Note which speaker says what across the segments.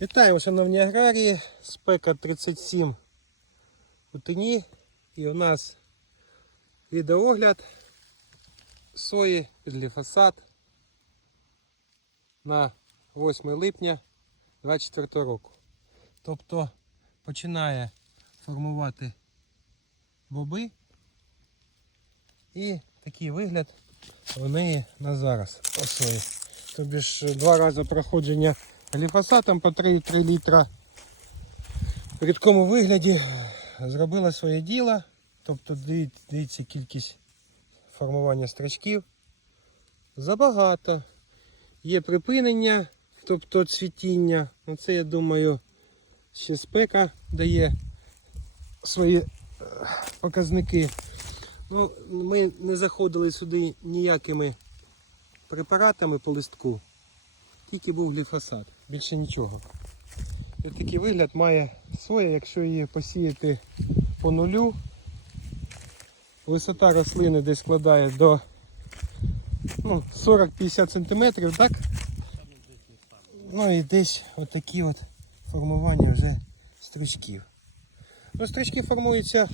Speaker 1: Вітаю, шановні аграрії, спека 37 у тені і у нас відеогляд сої під гліфосат на 8 липня 2024 року. Тобто починає формувати боби і такий вигляд у неї на зараз у сої. Тобі ж два рази проходження гліфосатом по 3,3 літра в рідкому вигляді зробила своє діло. Тобто дивіться кількість формування стрічків. Забагато. Є припинення, тобто цвітіння. Ну, Це, я думаю, ще спека дає свої е, показники. Ну, ми не заходили сюди ніякими препаратами по листку. Тільки був гліфосат, більше нічого. І такий вигляд має соя, якщо її посіяти по нулю. Висота рослини десь складає до ну, 40-50 см, так? Ну і десь отакі от формування вже стрічків. Ну, стрічки формуються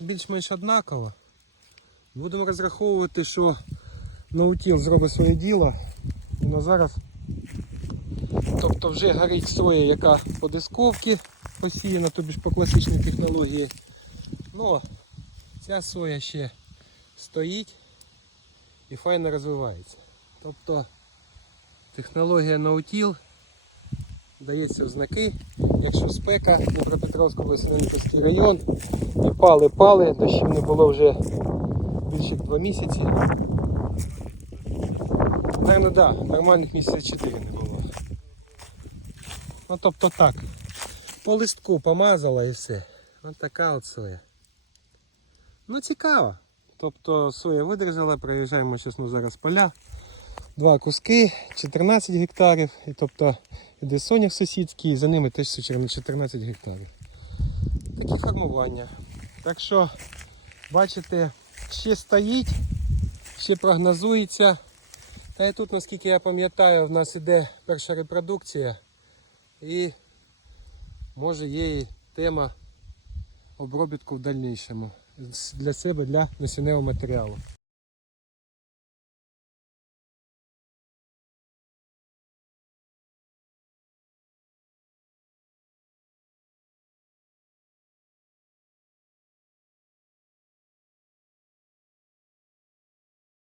Speaker 1: більш-менш однаково. Будемо розраховувати, що наутіл зробить своє діло. І на зараз Тобто вже горить соя, яка по дисковці посіяна, тобі ж по класичній технології. Ну, ця соя ще стоїть і файно розвивається. Тобто технологія наутіл дається в якщо спека, Дніпропетровська область, Леонідський район, і пали пали, дощів не було вже більше як два місяці. Наверно, да, нормальних місяців 4 не було. Ну тобто так. По листку помазала і все. Ось така от соя. Ну цікаво. Тобто соя видержала, проїжджаємо ну, зараз поля. Два куски, 14 гектарів. І тобто іде соняк сусідський, і за ними теж сучерно 14 гектарів. Такі формування. Так що, бачите, ще стоїть, ще прогнозується. Та і тут, наскільки я пам'ятаю, в нас іде перша репродукція. І може є і тема обробітку в дальнішому для себе, для насінневого матеріалу.